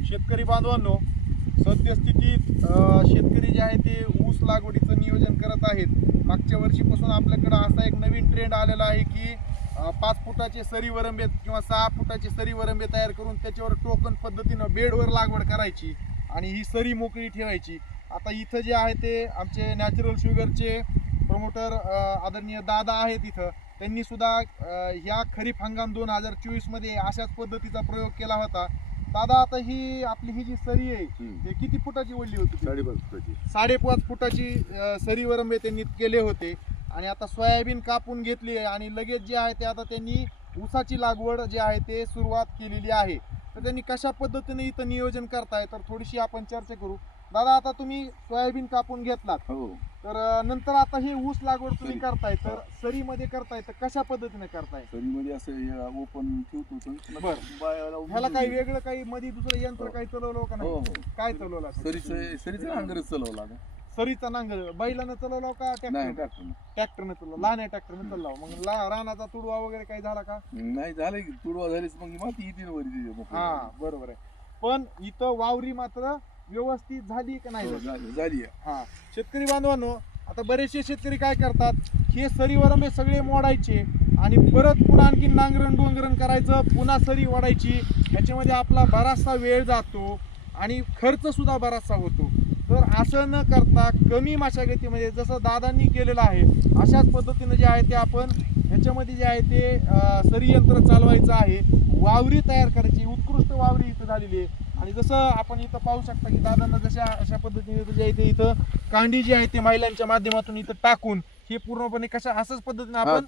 शेतकरी बांधवांनो सद्यस्थितीत शेतकरी जे आहे ते ऊस लागवडीचं नियोजन करत आहेत. मागच्या वर्षीपासून आपल्याकडं असा एक नवीन ट्रेंड आलेला आहे की पाच फुटाचे सरी वरंबे किंवा सहा फुटाचे सरी वरंबे तयार करून त्याच्यावर टोकन पद्धतीनं बेडवर लागवड करायची आणि ही सरी मोकळी ठेवायची. आता इथं जे आहे ते आमचे नॅचरल शुगरचे प्रमोटर आदरणीय दादा आहेत इथं. त्यांनी सुद्धा ह्या खरीप हंगाम दोन हजार चोवीसमध्ये अशाच पद्धतीचा प्रयोग केला होता. दादा आता ही आपली ही जी सरी आहे ते किती फुटाची वडली होती? साडेपाच फुटाची. साडेपाच फुटाची अ, सरी वरंबे त्यांनी केले होते. आणि आता सोयाबीन कापून घेतली आहे आणि लगेच जे आहे ते आता त्यांनी ऊसाची लागवड जे आहे ते सुरुवात केलेली आहे. तर त्यांनी कशा पद्धतीने इथं नियोजन करताय? तर थोडीशी आपण चर्चा करू. दादा आता तुम्ही सोयाबीन कापून घेतलात. हो. तर अ, नंतर आता हे ऊस लागवड तुम्ही सरी. करताय तर सरीमध्ये करताय तर कशा पद्धतीने करताय? सरीमध्ये असं ओपन ठेवतो बरं. बाया लावून ह्याला काही वेगळं काही मध्ये दुसरं यंत्र हो. काही चालवलं का हो नाही? हो काय चालवलं असं? सरीचं सरीचं नांगरच सरीचा नांगर बैलानं चालवलं का नाही ट्रॅक्टर टाकतो ट्रॅक्टरने चालवलं. लहान आहे ट्रॅक्टरने चालला मग ला- रानाचा तुडवा वगैरे काही झाला का? नाही झालं की. तुडवा झालीच मग माती येते ना. हा बरोबर आहे. पण इथं वावरी मात्र व्यवस्थित झाली का नाही? हो, झाली? झाली झाली आहे. हा. शेतकरी बांधवांनो आता बरेचसे शेतकरी काय करतात? हे सरी वरंबे सगळे मोडायचे आणि परत पुन्हा आणखी नांगरण डोंगरण करायचं पुन्हा सरी ओढायची. ह्याच्यामध्ये आपला बराचसा वेळ जातो आणि खर्च सुद्धा बराचसा होतो. तर असं न करता कमी मशागतीमध्ये जसं दादांनी केलेलं आहे अशाच पद्धतीनं जे आहे ते आपण ह्याच्यामध्ये जे आहे ते अं, सरी यंत्र चालवायचं आहे. वावरी तयार करायची. उत्कृष्ट वावरी इथं झालेली आहे. आणि जसं आपण इथं पाहू शकता की दादांना जशा अशा पद्धतीने जे आहे ते इथं कांडी जी आहे ते महिलांच्या माध्यमातून इथं टाकून हे पूर्णपणे कशा असंच पद्धतीने आपण.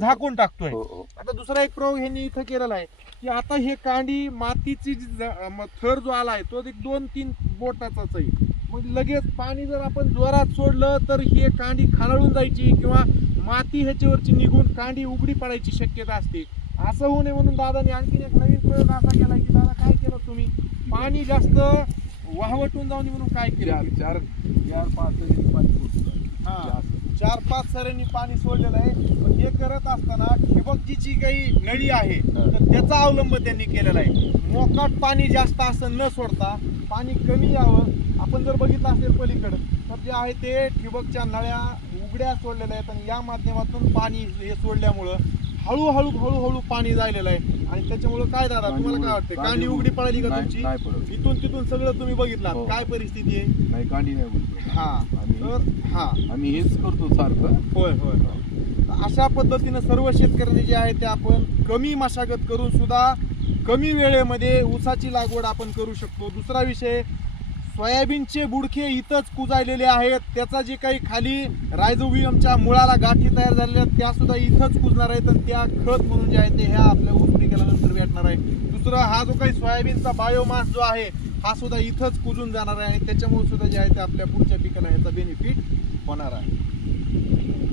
झाकून टाकतोय. हो हो. आता दुसरा एक प्रयोग ह्यांनी इथं केलेला आहे की आता हे कांडी मातीची ज- थर जो आलाय तो एक दोन तीन बोटाचाच आहे. मग लगेच पाणी जर आपण जोरात सोडलं तर हे कांडी खालाळून जायची किंवा माती ह्याच्यावरची निघून कांडी उघडी पडायची शक्यता असते. असं होऊ नये म्हणून दादाने आणखीन एक नवीन प्रयोग असा केला की दादा काय केलं तुम्ही? पाणी जास्त वाहवटून जाऊन म्हणून काय चार केलं चार चार पाच पाणी. हा. जास्त. चार पाच सऱ्यांनी पाणी सोडलेलं आहे पण हे करत असताना ठिबकची जी काही नळी आहे तर त्याचा अवलंब त्यांनी केलेला आहे मोकाट पाणी जास्त असं न सोडता पाणी कमी यावं आपण जर बघितलं असेल पलीकडं तर जे आहे ते ठिबकच्या नळ्या उघड्या सोडलेल्या आहेत आणि या माध्यमातून पाणी हे सोडल्यामुळं हळूहळू हळूहळू पाणी जायलेलं आहे. आणि त्याच्यामुळं काय दादा तुम्हाला काय वाटतं कांडी उघडी पडायली का तुमची? इथून तिथून सगळं तुम्ही बघितलं हो. काय परिस्थिती आहे? नाही कांडी नाही बोलतो हा. तर हा. आम्ही हेच करतो सारखं. होय होय होय. अशा पद्धतीनं सर्व शेतकऱ्यांनी जे आहे ते आपण कमी मशागत करून सुद्धा कमी वेळेमध्ये ऊसाची लागवड आपण करू शकतो. दुसरा विषय सोयाबीनचे बुडखे इथंच कुजायलेले आहेत. त्याचा जे काही खाली रायझोबियमच्या मुळाला गाठी तयार झालेल्या आहेत त्यासुद्धा इथंच कुजणार आहेत आणि त्या खत म्हणून जे आहे ते ह्या आपल्या ऊस पिकाला नंतर भेटणार आहे. दुसरं हा जो काही सोयाबीनचा बायोमास जो आहे हा सुद्धा इथंच कुजून जाणार आहे आणि त्याच्यामुळे सुद्धा जे आहे ते आपल्या पुढच्या पिकाला याचा बेनिफिट होणार आहे.